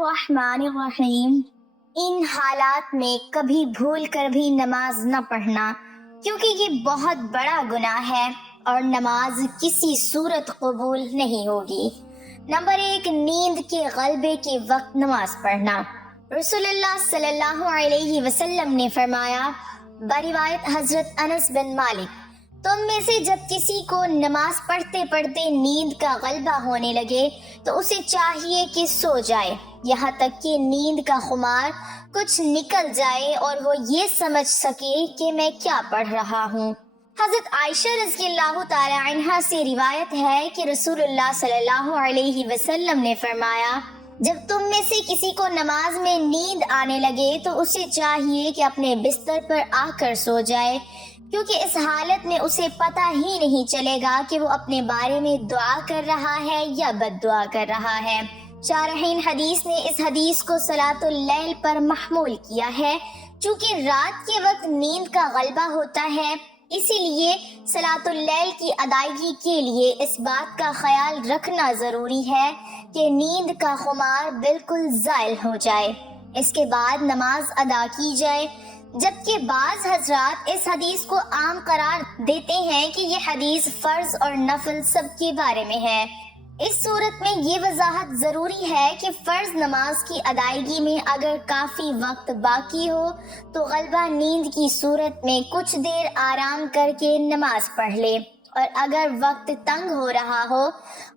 الرحمن الرحیم۔ ان حالات میں کبھی بھول کر بھی نماز نہ پڑھنا، کیونکہ یہ بہت بڑا گناہ ہے اور نماز کسی صورت قبول نہیں ہوگی۔ نمبر 1، نیند کے غلبے کے وقت نماز پڑھنا۔ رسول اللہ صلی اللہ علیہ وسلم نے فرمایا، بروایت حضرت انس بن مالک، تم میں سے جب کسی کو نماز پڑھتے پڑھتے نیند کا غلبہ ہونے لگے تو اسے چاہیے کہ سو جائے، یہاں تک کہ نیند کا خمار کچھ نکل جائے اور وہ یہ سمجھ سکے کہ میں کیا پڑھ رہا ہوں۔ حضرت عائشہ رضی اللہ تعالی عنہا سے روایت ہے کہ رسول اللہ صلی اللہ علیہ وسلم نے فرمایا، جب تم میں سے کسی کو نماز میں نیند آنے لگے تو اسے چاہیے کہ اپنے بستر پر آ کر سو جائے، کیونکہ اس حالت میں اسے پتہ ہی نہیں چلے گا کہ وہ اپنے بارے میں دعا کر رہا ہے یا بد دعا کر رہا ہے۔ شارحین حدیث نے اس حدیث کو صلاۃ اللیل پر محمول کیا ہے، چونکہ رات کے وقت نیند کا غلبہ ہوتا ہے، اسی لیے صلاۃ اللیل کی ادائیگی کے لیے اس بات کا خیال رکھنا ضروری ہے کہ نیند کا خمار بالکل زائل ہو جائے، اس کے بعد نماز ادا کی جائے۔ جبکہ بعض حضرات اس حدیث کو عام قرار دیتے ہیں کہ یہ حدیث فرض اور نفل سب کے بارے میں ہے۔ اس صورت میں یہ وضاحت ضروری ہے کہ فرض نماز کی ادائیگی میں اگر کافی وقت باقی ہو تو غلبہ نیند کی صورت میں کچھ دیر آرام کر کے نماز پڑھ لے، اور اگر وقت تنگ ہو رہا ہو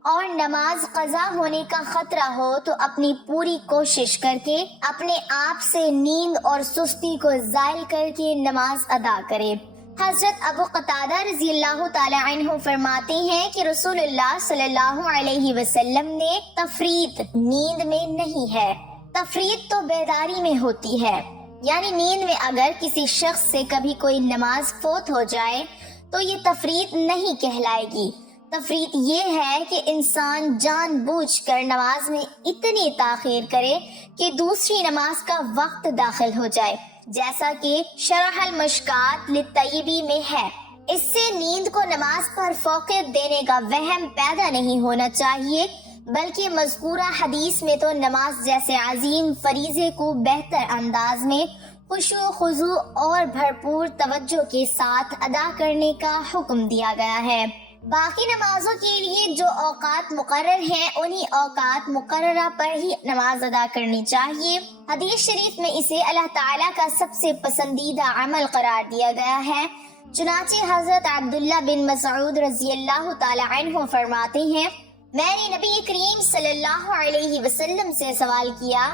اور نماز قضا ہونے کا خطرہ ہو تو اپنی پوری کوشش کر کے اپنے آپ سے نیند اور سستی کو زائل کر کے نماز ادا کرے۔ حضرت ابو قتادہ رضی اللہ تعالی عنہ فرماتے ہیں کہ رسول اللہ صلی اللہ علیہ وسلم نے تفریط نیند میں نہیں ہے۔ تفریط تو بیداری میں ہوتی ہے، یعنی نیند میں اگر کسی شخص سے کبھی کوئی نماز فوت ہو جائے تو یہ تفریط نہیں کہلائے گی۔ تفریط یہ ہے کہ انسان جان بوجھ کر نماز میں اتنی تاخیر کرے کہ دوسری نماز کا وقت داخل ہو جائے، جیسا کہ شرح المشکات للطیبی میں ہے۔ اس سے نیند کو نماز پر فوقیت دینے کا وہم پیدا نہیں ہونا چاہیے، بلکہ مذکورہ حدیث میں تو نماز جیسے عظیم فریضے کو بہتر انداز میں خشوع و خضوع اور بھرپور توجہ کے ساتھ ادا کرنے کا حکم دیا گیا ہے۔ باقی نمازوں کے لیے جو اوقات مقرر ہیں انہی اوقات مقررہ پر ہی نماز ادا کرنی چاہیے۔ حدیث شریف میں اسے اللہ تعالیٰ کا سب سے پسندیدہ عمل قرار دیا گیا ہے۔ چنانچہ حضرت عبداللہ بن مسعود رضی اللہ تعالی عنہ فرماتے ہیں، میں نے نبی کریم صلی اللہ علیہ وسلم سے سوال کیا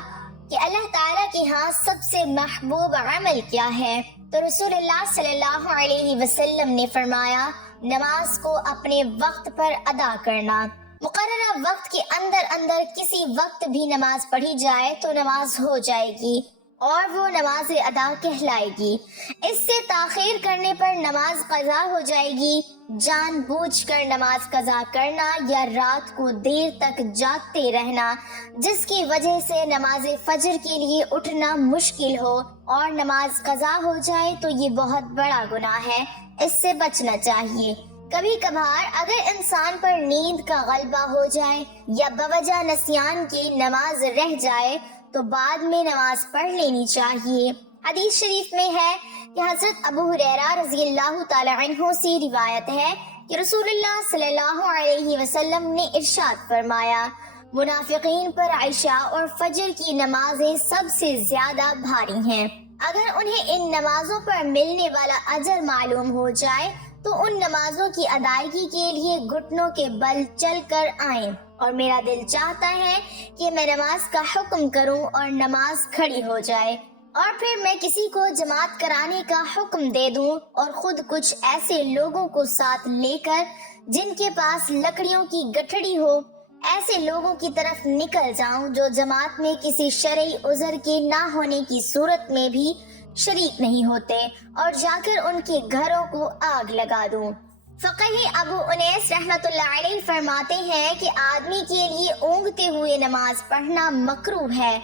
کہ اللہ تعالیٰ کے ہاں سب سے محبوب عمل کیا ہے؟ تو رسول اللہ صلی اللہ علیہ وسلم نے فرمایا، نماز کو اپنے وقت پر ادا کرنا۔ مقررہ وقت کے اندر کسی وقت بھی نماز پڑھی جائے تو نماز ہو جائے گی اور وہ نماز ادا کہلائے گی۔ اس سے تاخیر کرنے پر نماز قضا ہو جائے گی۔ جان بوجھ کر نماز قضا کرنا یا رات کو دیر تک جاگتے رہنا جس کی وجہ سے نماز فجر کے لیے اٹھنا مشکل ہو اور نماز قضا ہو جائے تو یہ بہت بڑا گناہ ہے، اس سے بچنا چاہیے۔ کبھی کبھار اگر انسان پر نیند کا غلبہ ہو جائے یا بوجہ نسیان کے نماز رہ جائے تو بعد میں نماز پڑھ لینی چاہیے۔ حدیث شریف میں ہے کہ حضرت ابو ہریرہ رضی اللہ تعالی عنہ سے روایت ہے کہ رسول اللہ صلی اللہ علیہ وسلم نے ارشاد فرمایا، منافقین پر عشاء اور فجر کی نمازیں سب سے زیادہ بھاری ہیں۔ اگر انہیں ان نمازوں پر ملنے والا اجر معلوم ہو جائے تو ان نمازوں کی ادائیگی کے لیے گھٹنوں کے بل چل کر آئیں، اور میرا دل چاہتا ہے کہ میں نماز کا حکم کروں اور نماز کھڑی ہو جائے، اور پھر میں کسی کو جماعت کرانے کا حکم دے دوں اور خود کچھ ایسے لوگوں کو ساتھ لے کر جن کے پاس لکڑیوں کی گٹھڑی ہو، ایسے لوگوں کی طرف نکل جاؤں جو جماعت میں کسی شرعی عذر کے نہ ہونے کی صورت میں بھی شریک نہیں ہوتے، اور جا کر ان کے گھروں کو آگ لگا دوں۔ فقیہ ابو انیس رحمۃ اللہ علیہ فرماتے ہیں کہ آدمی کے لیے اونگتے ہوئے نماز پڑھنا مکروہ ہے،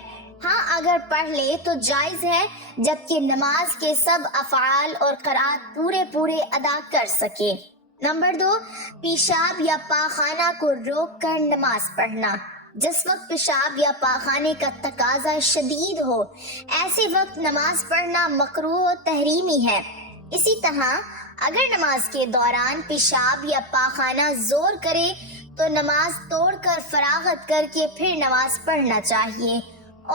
ہاں اگر پڑھ لے تو جائز ہے، جبکہ نماز کے سب افعال اور قرآت پورے ادا کر سکے۔ نمبر 2، پیشاب یا پاخانہ کو روک کر نماز پڑھنا۔ جس وقت پیشاب یا پاخانے کا تقاضا شدید ہو، ایسے وقت نماز پڑھنا مکروہ و تحریمی ہے۔ اسی طرح اگر نماز کے دوران پیشاب یا پاخانہ زور کرے تو نماز توڑ کر فراغت کر کے پھر نماز پڑھنا چاہیے،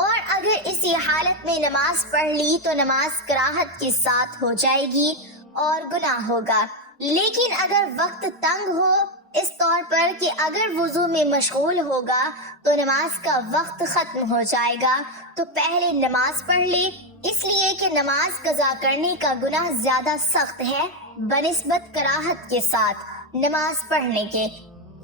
اور اگر اسی حالت میں نماز پڑھ لی تو نماز کراہت کے ساتھ ہو جائے گی اور گناہ ہوگا۔ لیکن اگر وقت تنگ ہو، اس طور پر کہ اگر وضو میں مشغول ہوگا تو نماز کا وقت ختم ہو جائے گا، تو پہلے نماز پڑھ لے، اس لیے کہ نماز قضا کرنے کا گناہ زیادہ سخت ہے بنسبت کراہت کے ساتھ نماز پڑھنے کے۔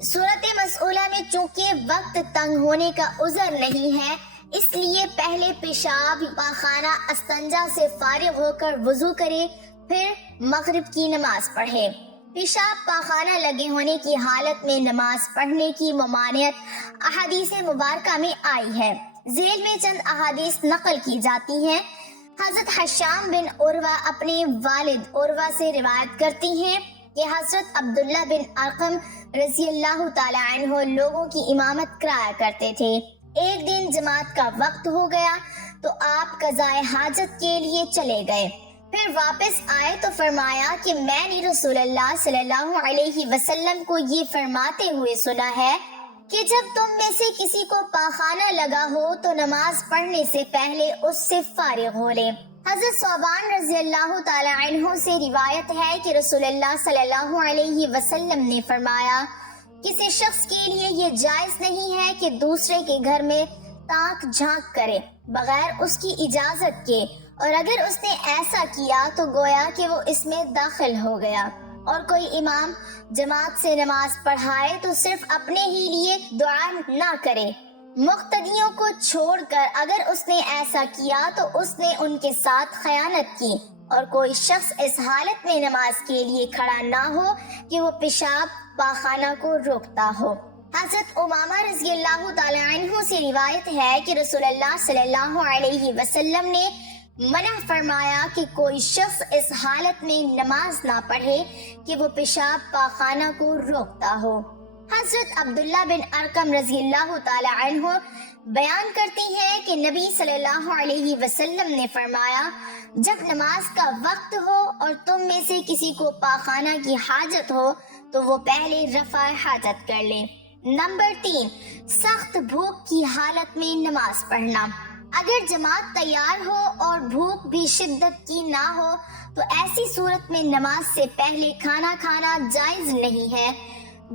صورت مسئولہ میں چونکہ وقت تنگ ہونے کا عذر نہیں ہے، اس لیے پہلے پیشاب پاخانہ استنجا سے فارغ ہو کر وضو کرے، پھر مغرب کی نماز پڑھے۔ پیشاب پاخانہ لگے ہونے کی حالت میں نماز پڑھنے کی ممانعت احادیث مبارکہ میں آئی ہے۔ ذیل میں چند احادیث نقل کی جاتی ہیں۔ حضرت حشام بن عروہ اپنے والد عروہ سے روایت کرتی ہیں کہ حضرت عبداللہ بن ارقم رضی اللہ تعالی عنہ لوگوں کی امامت کرایا کرتے تھے۔ ایک دن جماعت کا وقت ہو گیا تو آپ قضائے حاجت کے لیے چلے گئے، پھر واپس آئے تو فرمایا کہ میں نے رسول اللہ صلی اللہ علیہ وسلم کو یہ فرماتے ہوئے سنا ہے کہ جب تم میں سے کسی کو پاخانہ لگا ہو تو نماز پڑھنے سے پہلے اس سے فارغ ہو لے۔ حضرت ثوبان رضی اللہ تعالی عنہ سے روایت ہے کہ رسول اللہ صلی اللہ علیہ وسلم نے فرمایا، کسی شخص کے لیے یہ جائز نہیں ہے کہ دوسرے کے گھر میں تاک جھانک کرے بغیر اس کی اجازت کے، اور اگر اس نے ایسا کیا تو گویا کہ وہ اس میں داخل ہو گیا۔ اور کوئی امام جماعت سے نماز پڑھائے تو صرف اپنے ہی لیے دعا نہ کرے، مقتدیوں کو چھوڑ کر اگر اس نے ایسا کیا تو اس نے ان کے ساتھ خیانت کی۔ اور کوئی شخص اس حالت میں نماز کے لیے کھڑا نہ ہو کہ وہ پیشاب پاخانہ کو روکتا ہو۔ حضرت امامہ رضی اللہ تعالی عنہ سے روایت ہے کہ رسول اللہ صلی اللہ علیہ وسلم نے منع فرمایا کہ کوئی شخص اس حالت میں نماز نہ پڑھے کہ وہ پیشاب پاخانہ کو روکتا ہو۔ حضرت عبداللہ بن ارقم رضی اللہ تعالی عنہ بیان کرتے ہیں کہ نبی صلی اللہ علیہ وسلم نے فرمایا، جب نماز کا وقت ہو اور تم میں سے کسی کو پاخانہ کی حاجت ہو تو وہ پہلے رفع حاجت کر لے۔ نمبر 3، سخت بھوک کی حالت میں نماز پڑھنا۔ اگر جماعت تیار ہو اور بھوک بھی شدت کی نہ ہو تو ایسی صورت میں نماز سے پہلے کھانا کھانا جائز نہیں ہے۔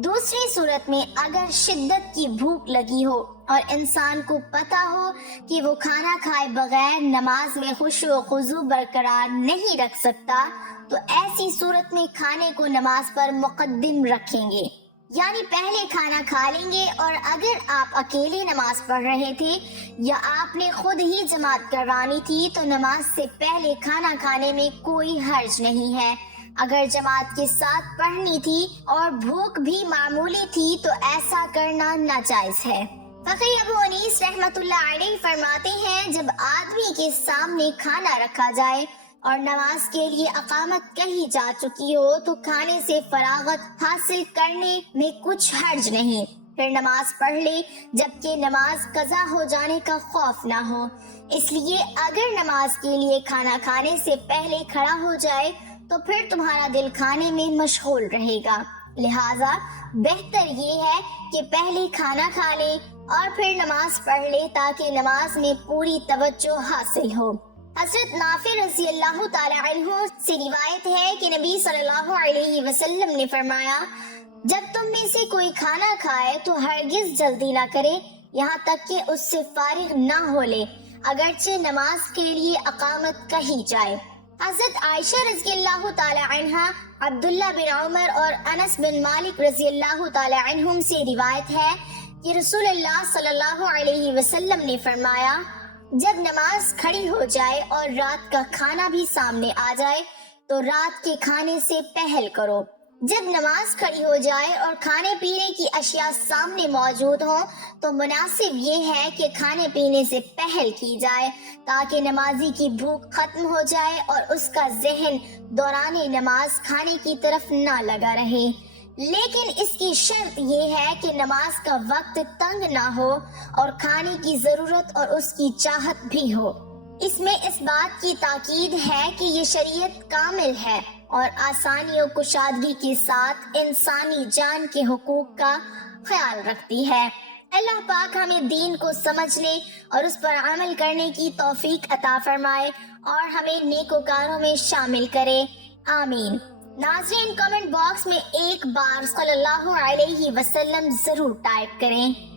دوسری صورت میں اگر شدت کی بھوک لگی ہو اور انسان کو پتہ ہو کہ وہ کھانا کھائے بغیر نماز میں خشوع و خضوع برقرار نہیں رکھ سکتا تو ایسی صورت میں کھانے کو نماز پر مقدم رکھیں گے، یعنی پہلے کھانا کھا لیں گے۔ اور اگر آپ اکیلے نماز پڑھ رہے تھے یا آپ نے خود ہی جماعت کروانی تھی تو نماز سے پہلے کھانا کھانے میں کوئی حرج نہیں ہے۔ اگر جماعت کے ساتھ پڑھنی تھی اور بھوک بھی معمولی تھی تو ایسا کرنا ناجائز ہے۔ فقی ابو انیس رحمۃ اللہ علیہ فرماتے ہیں، جب آدمی کے سامنے کھانا رکھا جائے اور نماز کے لیے اقامت کہی جا چکی ہو تو کھانے سے فراغت حاصل کرنے میں کچھ حرج نہیں، پھر نماز پڑھ لے جبکہ نماز قضا ہو جانے کا خوف نہ ہو۔ اس لیے اگر نماز کے لیے کھانا کھانے سے پہلے کھڑا ہو جائے تو پھر تمہارا دل کھانے میں مشغول رہے گا، لہٰذا بہتر یہ ہے کہ پہلے کھانا کھا لے اور پھر نماز پڑھ لے تاکہ نماز میں پوری توجہ حاصل ہو۔ حضرت نافع رضی اللہ تعالی عنہ سے روایت ہے کہ نبی صلی اللہ علیہ وسلم نے فرمایا، جب تم میں سے کوئی کھانا کھائے تو ہرگز جلدی نہ کرے یہاں تک کہ اس سے فارغ نہ ہو لے، اگرچہ نماز کے لیے اقامت کہی جائے۔ حضرت عائشہ رضی اللہ تعالی عنہا، عبداللہ بن عمر اور انس بن مالک رضی اللہ تعالی عنہم سے روایت ہے کہ رسول اللہ صلی اللہ علیہ وسلم نے فرمایا، جب نماز کھڑی ہو جائے اور رات کا کھانا بھی سامنے آ جائے تو رات کے کھانے سے پہل کرو۔ جب نماز کھڑی ہو جائے اور کھانے پینے کی اشیاء سامنے موجود ہوں تو مناسب یہ ہے کہ کھانے پینے سے پہل کی جائے تاکہ نمازی کی بھوک ختم ہو جائے اور اس کا ذہن دوران نماز کھانے کی طرف نہ لگا رہے۔ لیکن اس کی شرط یہ ہے کہ نماز کا وقت تنگ نہ ہو اور کھانے کی ضرورت اور اس کی چاہت بھی ہو۔ اس میں اس بات کی تاکید ہے کہ یہ شریعت کامل ہے اور آسانی و کشادگی کے ساتھ انسانی جان کے حقوق کا خیال رکھتی ہے۔ اللہ پاک ہمیں دین کو سمجھنے اور اس پر عمل کرنے کی توفیق عطا فرمائے اور ہمیں نیکوکاروں میں شامل کرے، آمین۔ ناظرین، کمنٹ باکس میں ایک بار صلی اللہ علیہ وسلم ضرور ٹائپ کریں۔